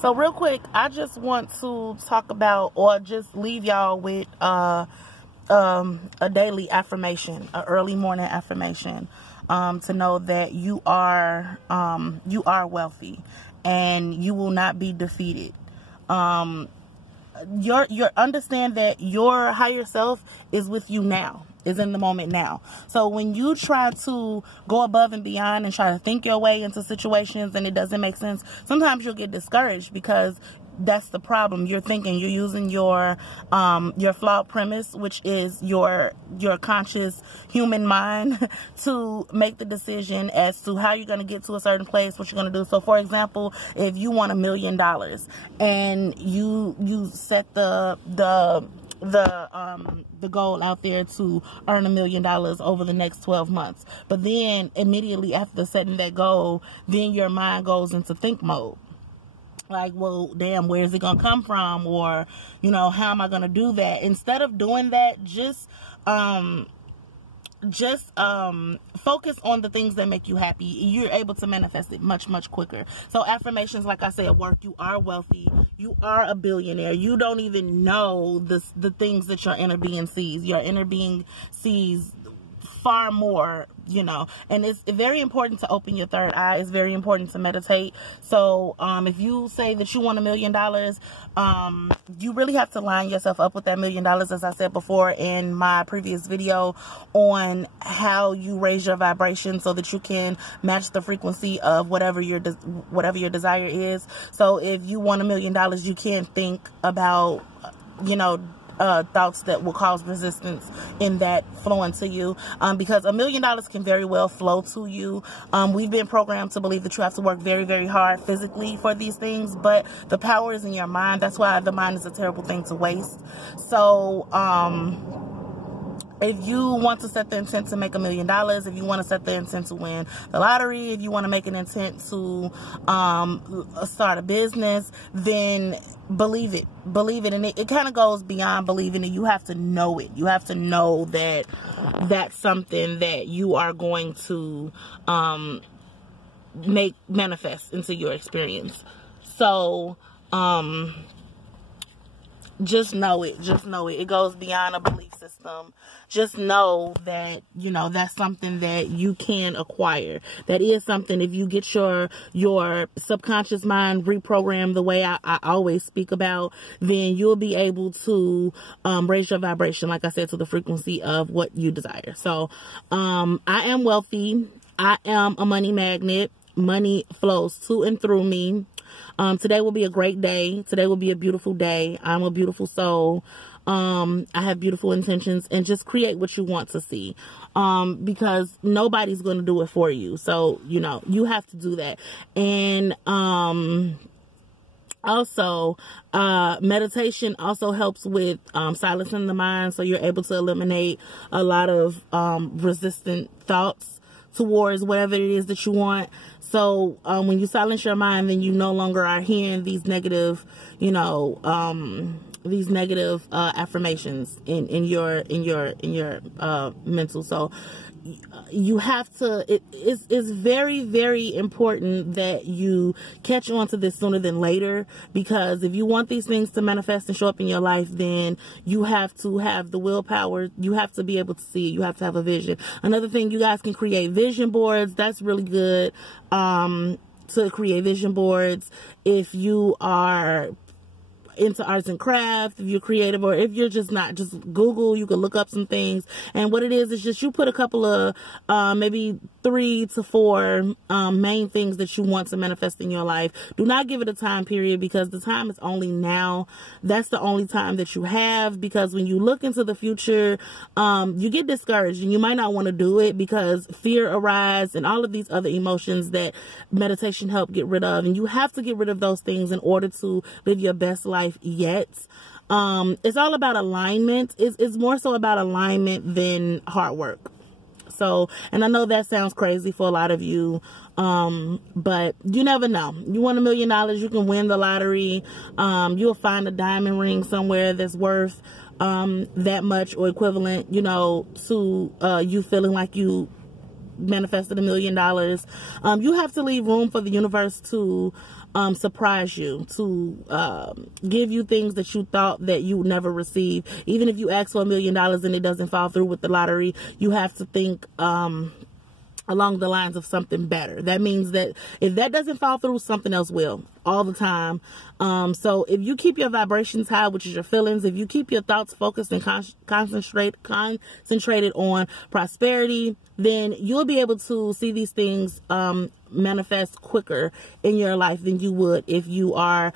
So real quick, I just want to talk about, or just leave y'all with a daily affirmation, an early morning affirmation, to know that you are wealthy and you will not be defeated. Your understand that your higher self is with you now, is in the moment now. So when you try to go above and beyond and try to think your way into situations and it doesn't make sense, sometimes you'll get discouraged, because that's the problem. You're using your flawed premise, which is your conscious human mind, to make the decision as to how you're going to get to a certain place, what you're going to do. So for example, if you want $1 million and you set the goal out there to earn $1 million over the next 12 months, but then immediately after setting that goal, then your mind goes into think mode. Like, well, damn, where is it going to come from? Or, how am I going to do that? Instead of doing that, just focus on the things that make you happy. You're able to manifest it much, much quicker. So affirmations, like I said, work. You are wealthy. You are a billionaire. You don't even know the things that your inner being sees. Your inner being sees far more, and it's very important to open your third eye. It's very important to meditate. So if you say that you want $1 million, you really have to line yourself up with that $1 million, as I said before in my previous video on how you raise your vibration so that you can match the frequency of whatever your desire is. So if you want $1 million, you can't think about thoughts that will cause resistance in that flowing to you, because $1 million can very well flow to you. We've been programmed to believe that you have to work very, very hard physically for these things, but the power is in your mind. That's why the mind is a terrible thing to waste. So if you want to set the intent to make $1 million, if you want to set the intent to win the lottery, if you want to make an intent to start a business, then believe it. And it kind of goes beyond believing it. You have to know it. You have to know that that's something that you are going to make manifest into your experience. So just know it. It goes beyond a belief system. Just know that, that's something that you can acquire. That is something, if you get your subconscious mind reprogrammed the way I always speak about, then you'll be able to raise your vibration, like I said, to the frequency of what you desire. So I am wealthy. I am a money magnet. Money flows to and through me. Today will be a great day. Today will be a beautiful day. I'm a beautiful soul. I have beautiful intentions, and just create what you want to see. Because nobody's going to do it for you. So, you have to do that. And, also, meditation also helps with, silencing the mind. So you're able to eliminate a lot of, resistant thoughts towards whatever it is that you want. So when you silence your mind, then you no longer are hearing these negative, affirmations in your mental. So you have to, it's very, very important that you catch on to this sooner than later, because if you want these things to manifest and show up in your life, then you have to have the willpower. You have to be able to see it. You have to have a vision. Another thing, you guys can create vision boards. That's really good, to create vision boards. If you are into arts and crafts, if you're creative, or if you're just not, just Google, you can look up some things. And what it is just you put a couple of maybe 3 to 4 main things that you want to manifest in your life. Do not give it a time period, because the time is only now. That's the only time that you have, because when you look into the future, you get discouraged and you might not want to do it, because fear arises and all of these other emotions that meditation help get rid of. And you have to get rid of those things in order to live your best life yet. It's all about alignment. It's more so about alignment than hard work. So, and I know that sounds crazy for a lot of you, but you never know. You want $1 million, you can win the lottery. You'll find a diamond ring somewhere that's worth that much or equivalent, to you feeling like you manifested $1 million. You have to leave room for the universe to surprise you, to give you things that you thought that you would never receive. Even if you ask for $1 million and it doesn't fall through with the lottery, you have to think along the lines of something better. That means that if that doesn't fall through, something else will, all the time. So if you keep your vibrations high, which is your feelings, if you keep your thoughts focused and concentrated on prosperity, then you'll be able to see these things manifest quicker in your life than you would if you are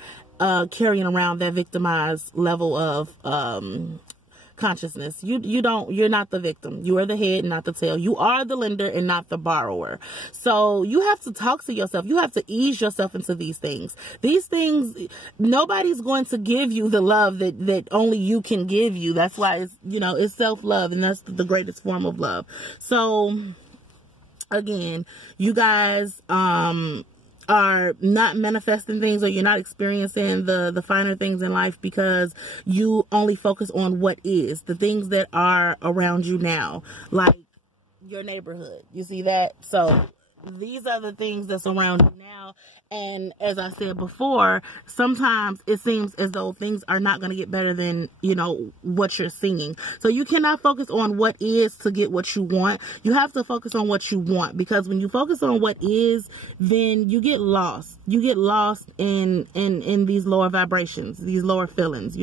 carrying around that victimized level of consciousness. You're not the victim. You are the head, not the tail. You are the lender and not the borrower. So you have to talk to yourself. You have to ease yourself into these things. These things, nobody's going to give you the love that only you can give you. That's why it's self-love, and that's the greatest form of love. So again, you guys, are not manifesting things, or you're not experiencing the finer things in life because you only focus on what is, the things that are around you now, like your neighborhood. You see that? So these are the things that's around you now. And as I said before, sometimes it seems as though things are not going to get better than, what you're seeing. So you cannot focus on what is to get what you want. You have to focus on what you want, because when you focus on what is, then you get lost. You get lost in these lower vibrations, these lower feelings,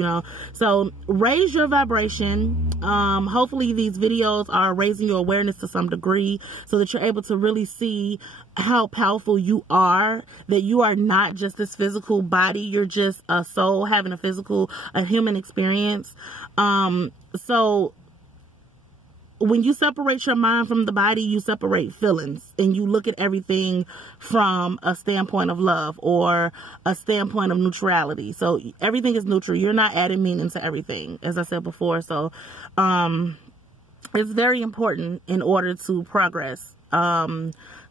So raise your vibration. Hopefully these videos are raising your awareness to some degree so that you're able to really see how powerful you are, that you are not just this physical body. You're just a soul having a human experience. So when you separate your mind from the body, you separate feelings, and you look at everything from a standpoint of love or a standpoint of neutrality. So everything is neutral. You're not adding meaning to everything, as I said before. So it's very important in order to progress.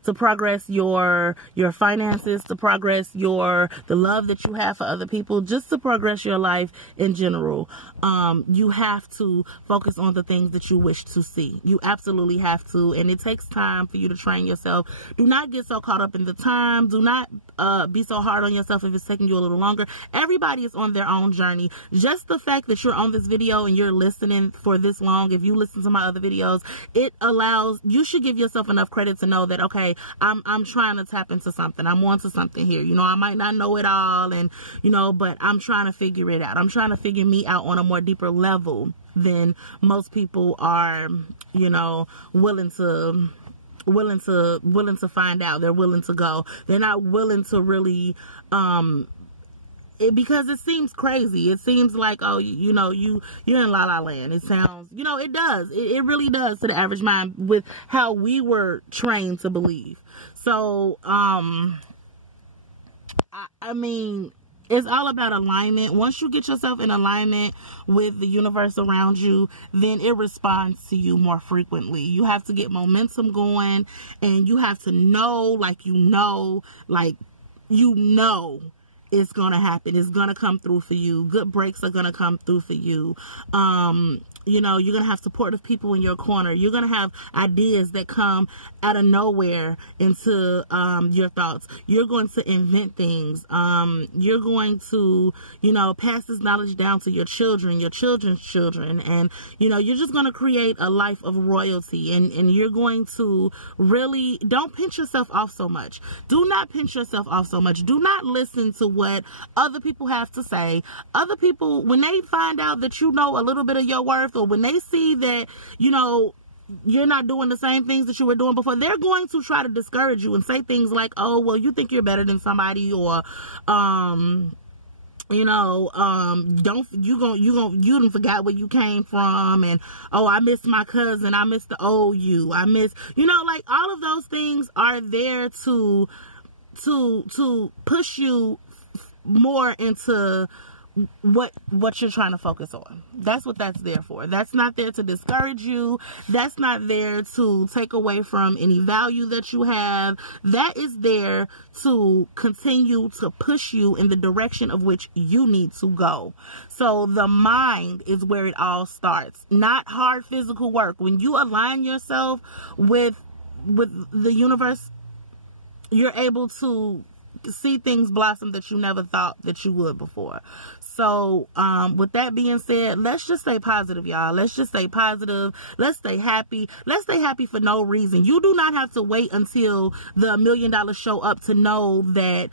To progress your finances, to progress the love that you have for other people, just to progress your life in general. You have to focus on the things that you wish to see. You absolutely have to, and it takes time for you to train yourself. Do not get so caught up in the time. Do not be so hard on yourself if it's taking you a little longer. Everybody is on their own journey. Just the fact that you're on this video and you're listening for this long, if you listen to my other videos, you should give yourself enough credit to know that, okay, I'm trying to tap into something. I'm onto something here. I might not know it all, and but I'm trying to figure it out. I'm trying to figure me out on a more deeper level than most people are, willing to find out. They're willing to go. They're not willing to really because it seems crazy. It seems like, oh, you're in La La Land. It sounds, it does. It really does to the average mind with how we were trained to believe. So, I mean, it's all about alignment. Once you get yourself in alignment with the universe around you, then it responds to you more frequently. You have to get momentum going, and you have to know, it's going to happen. It's going to come through for you. Good breaks are going to come through for you. You're going to have supportive people in your corner. You're going to have ideas that come out of nowhere into your thoughts. You're going to invent things. You're going to, pass this knowledge down to your children, your children's children. And, you're just going to create a life of royalty. And you're going to really, don't pinch yourself off so much. Do not pinch yourself off so much. Do not listen to what other people have to say. Other people, when they find out that you know a little bit of your worth, or when they see that, you're not doing the same things that you were doing before, they're going to try to discourage you and say things like, oh, well, you think you're better than somebody, or, you done forgot where you came from, and, oh, I miss my cousin, I miss the old you, I miss, all of those things are there to push you more into what you're trying to focus on. That's what that's there for. That's not there to discourage you. That's not there to take away from any value that you have. That is there to continue to push you in the direction of which you need to go. So the mind is where it all starts, not hard physical work. When you align yourself with the universe, you're able to see things blossom that you never thought that you would before. So, with that being said, let's just stay positive, y'all. Let's just stay positive. Let's stay happy. Let's stay happy for no reason. You do not have to wait until the $1 million show up to know that.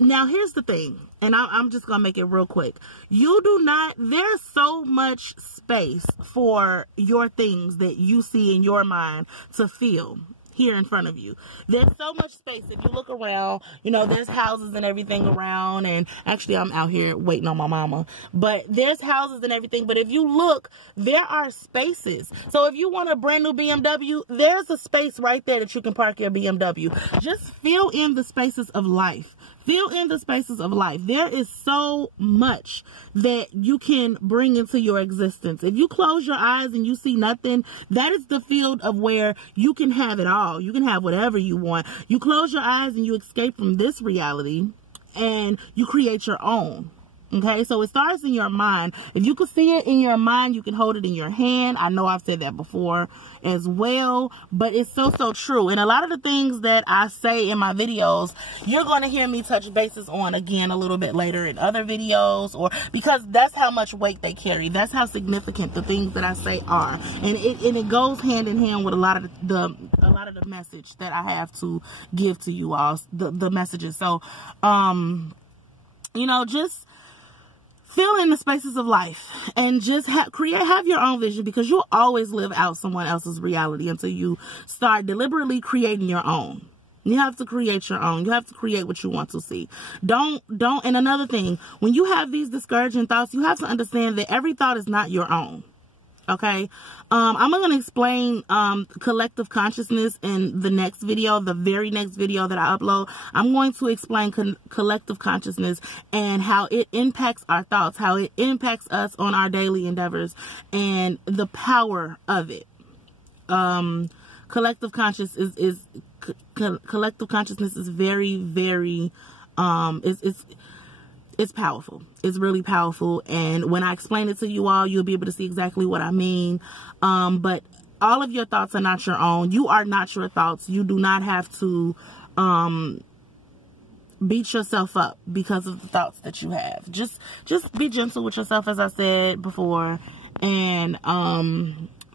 Now, here's the thing, and I'm just going to make it real quick. There's so much space for your things that you see in your mind to feel here in front of you. There's so much space. If you look around, there's houses and everything around, and actually I'm out here waiting on my mama, but there's houses and everything. But if you look, there are spaces. So if you want a brand new BMW, there's a space right there that you can park your BMW. Just fill in the spaces of life. Fill in the spaces of life. There is so much that you can bring into your existence. If you close your eyes and you see nothing, that is the field of where you can have it all. You can have whatever you want. You close your eyes and you escape from this reality and you create your own. Okay, so it starts in your mind. If you can see it in your mind, you can hold it in your hand. I know I've said that before as well, but it's so true. And a lot of the things that I say in my videos, you're going to hear me touch bases on again a little bit later in other videos, or because that's how much weight they carry. That's how significant the things that I say are. And it goes hand in hand with a lot of the message that I have to give to you all, the messages. So, just fill in the spaces of life and just have your own vision, because you'll always live out someone else's reality until you start deliberately creating your own. You have to create your own. You have to create what you want to see. And another thing, when you have these discouraging thoughts, you have to understand that every thought is not your own. Okay. I'm going to explain collective consciousness in the next video, the very next video that I upload. I'm going to explain collective consciousness and how it impacts our thoughts, how it impacts us on our daily endeavors, and the power of it. Collective consciousness is very, very it's powerful. It's really powerful. And when I explain it to you all, you'll be able to see exactly what I mean. But all of your thoughts are not your own. You are not your thoughts. You do not have to beat yourself up because of the thoughts that you have. Just be gentle with yourself, as I said before, and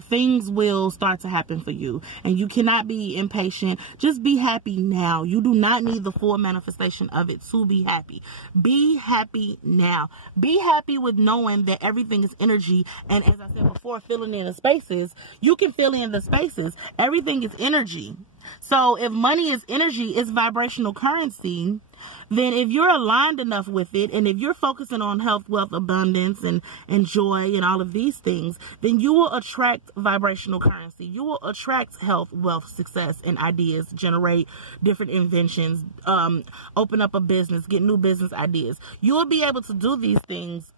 things will start to happen for you. And you cannot be impatient. Just be happy now. You do not need the full manifestation of it to be happy. Be happy now. Be happy with knowing that everything is energy. And as I said before, filling in the spaces, you can fill in the spaces. Everything is energy. So if money is energy, it's vibrational currency, then if you're aligned enough with it, and if you're focusing on health, wealth, abundance, and joy, and all of these things, then you will attract vibrational currency. You will attract health, wealth, success, and ideas, generate different inventions, open up a business, get new business ideas. You will be able to do these things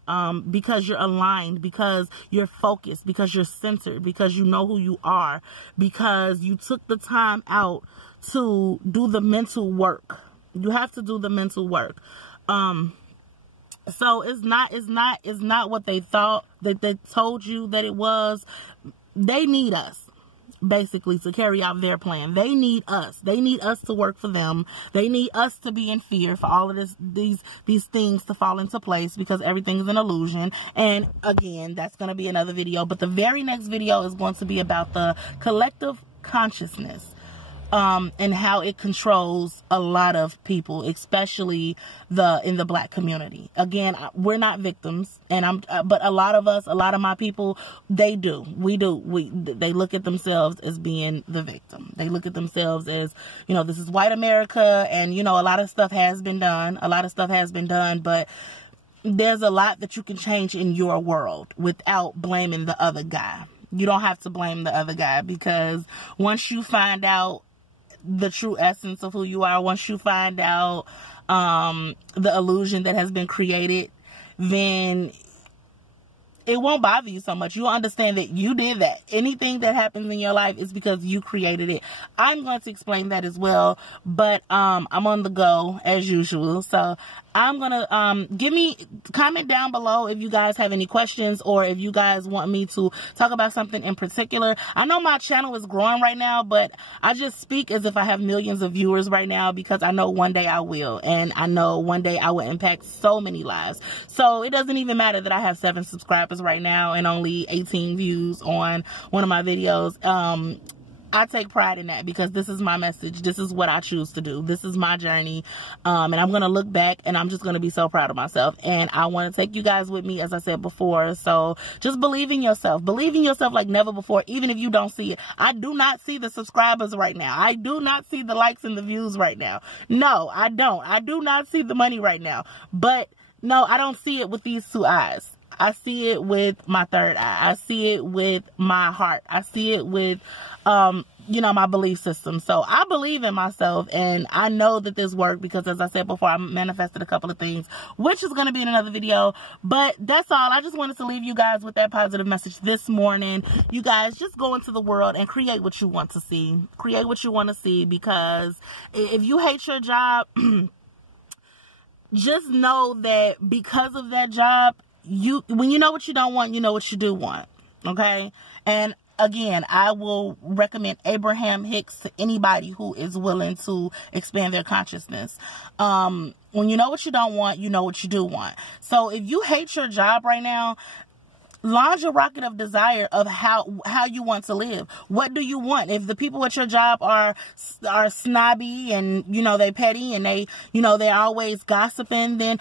because you're aligned, because you're focused, because you're centered, because you know who you are, because you took the time out to do the mental work. You have to do the mental work. So it's not what they thought, that they told you that it was. They need us, basically, to carry out their plan. They need us. They need us to work for them. They need us to be in fear for all of these things to fall into place, because everything is an illusion. And again, that's going to be another video. But the very next video is going to be about the collective consciousness. And how it controls a lot of people, especially in the Black community. Again, we're not victims, but a lot of my people, they look at themselves as being the victim. They look at themselves as, this is white America, and a lot of stuff has been done. But there's a lot that you can change in your world without blaming the other guy. You don't have to blame the other guy, because once you find out the true essence of who you are, once you find out the illusion that has been created, then it won't bother you so much. You'll understand that you did that. Anything that happens in your life is because you created it. I'm going to explain that as well, but I'm on the go as usual. So I'm gonna comment down below if you guys have any questions or if you guys want me to talk about something in particular. I know my channel is growing right now, but I just speak as if I have millions of viewers right now because I know one day I will, and I know one day I will impact so many lives. So it doesn't even matter that I have 7 subscribers right now and only 18 views on one of my videos. I take pride in that because this is my message. This is what I choose to do. This is my journey. And I'm going to look back and I'm just going to be so proud of myself. And I want to take you guys with me, as I said before. So just believe in yourself. Believe in yourself like never before, even if you don't see it. I do not see the subscribers right now. I do not see the likes and the views right now. No, I don't. I do not see the money right now. But no, I don't see it with these 2 eyes. I see it with my 3rd eye. I see it with my heart. I see it with, you know, my belief system. So I believe in myself, and I know that this worked because, as I said before, I manifested a couple of things, which is going to be in another video. But that's all. I just wanted to leave you guys with that positive message this morning. You guys just go into the world and create what you want to see. Create what you want to see, because if you hate your job, just know that because of that job, when you know what you don't want, you know what you do want. Okay? And again, I will recommend Abraham Hicks to anybody who is willing to expand their consciousness. When you know what you don't want, you know what you do want. So if you hate your job right now, launch a rocket of desire of how you want to live. What do you want? If the people at your job are snobby and, you know, they petty and they, you know, they're always gossiping, then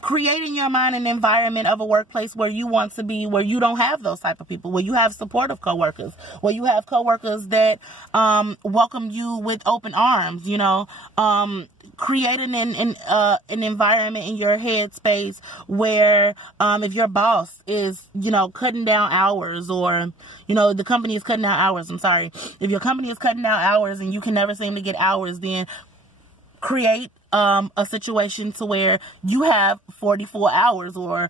create in your mind an environment of a workplace where you want to be, where you don't have those type of people, where you have supportive coworkers, where you have coworkers that welcome you with open arms, you know. Create an environment in your headspace where if your boss is, you know, cutting down hours, or, you know, the company is cutting down hours, I'm sorry. If your company is cutting down hours and you can never seem to get hours, then create a situation to where you have 44 hours or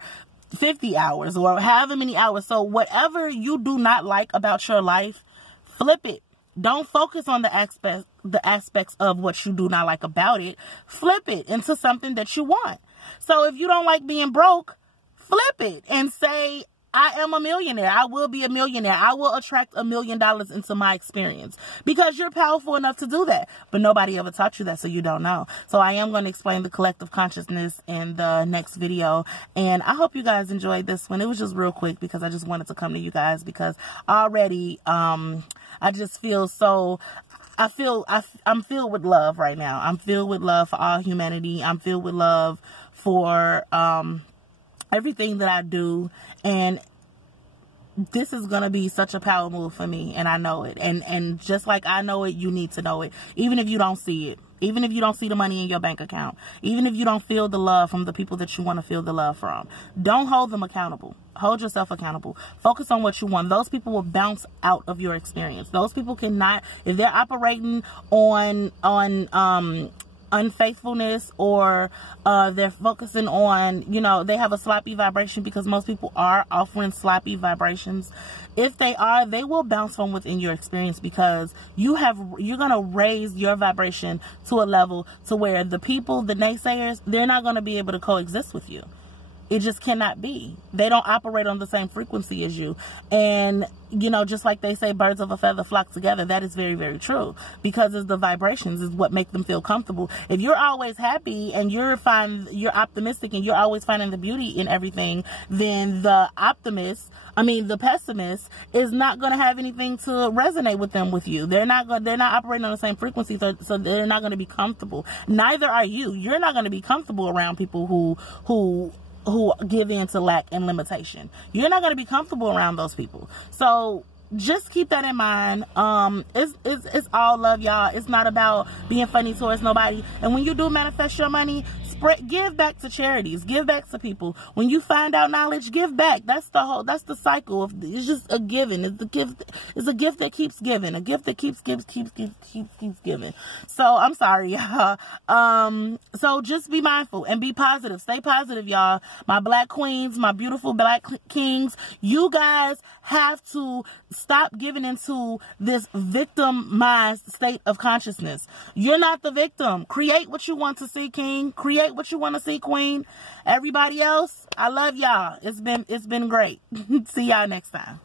50 hours or however many hours. So whatever you do not like about your life, flip it. Don't focus on the aspects of what you do not like about it. Flip it into something that you want. So if you don't like being broke, flip it and say, I am a millionaire. I will be a millionaire. I will attract $1 million into my experience, because you're powerful enough to do that. But nobody ever taught you that, so you don't know. So I am going to explain the collective consciousness in the next video. And I hope you guys enjoyed this one. It was just real quick because I just wanted to come to you guys, because already, I just feel so, I'm filled with love right now. I'm filled with love for all humanity. I'm filled with love for, everything that I do, and this is going to be such a power move for me, and I know it. And just like I know it, you need to know it. Even if you don't see it. Even if you don't see the money in your bank account. Even if you don't feel the love from the people that you want to feel the love from. Don't hold them accountable. Hold yourself accountable. Focus on what you want. Those people will bounce out of your experience. Those people cannot, if they're operating on unfaithfulness, or they're focusing on, you know, they have a sloppy vibration, because most people are offering sloppy vibrations. If they are, they will bounce from within your experience, because you're going to raise your vibration to a level to where the people, the naysayers, they're not going to be able to coexist with you. It just cannot be. They don't operate on the same frequency as you. And, you know, just like they say, birds of a feather flock together, that is very, very true. Because it's the vibrations is what make them feel comfortable. If you're always happy and you're optimistic and you're always finding the beauty in everything, then the pessimist is not going to have anything to resonate with you. They're not operating on the same frequency, so they're not going to be comfortable. Neither are you. You're not going to be comfortable around people who give in to lack and limitation. You're not going to be comfortable around those people. So just keep that in mind. It's all love, y'all. It's not about being funny towards nobody. And when you do manifest your money, give back to charities, give back to people. When you find out knowledge, give back. That's the cycle of, it's just a giving. It's a gift that keeps giving, a gift that keeps giving. So I'm sorry, y'all. So just be mindful and be positive. Stay positive, y'all. My black queens, my beautiful black kings, you guys have to stop giving into this victimized state of consciousness. You're not the victim. Create what you want to see, king. Create like what you want to see, Queen. Everybody else, I love y'all. It's been great. See y'all next time.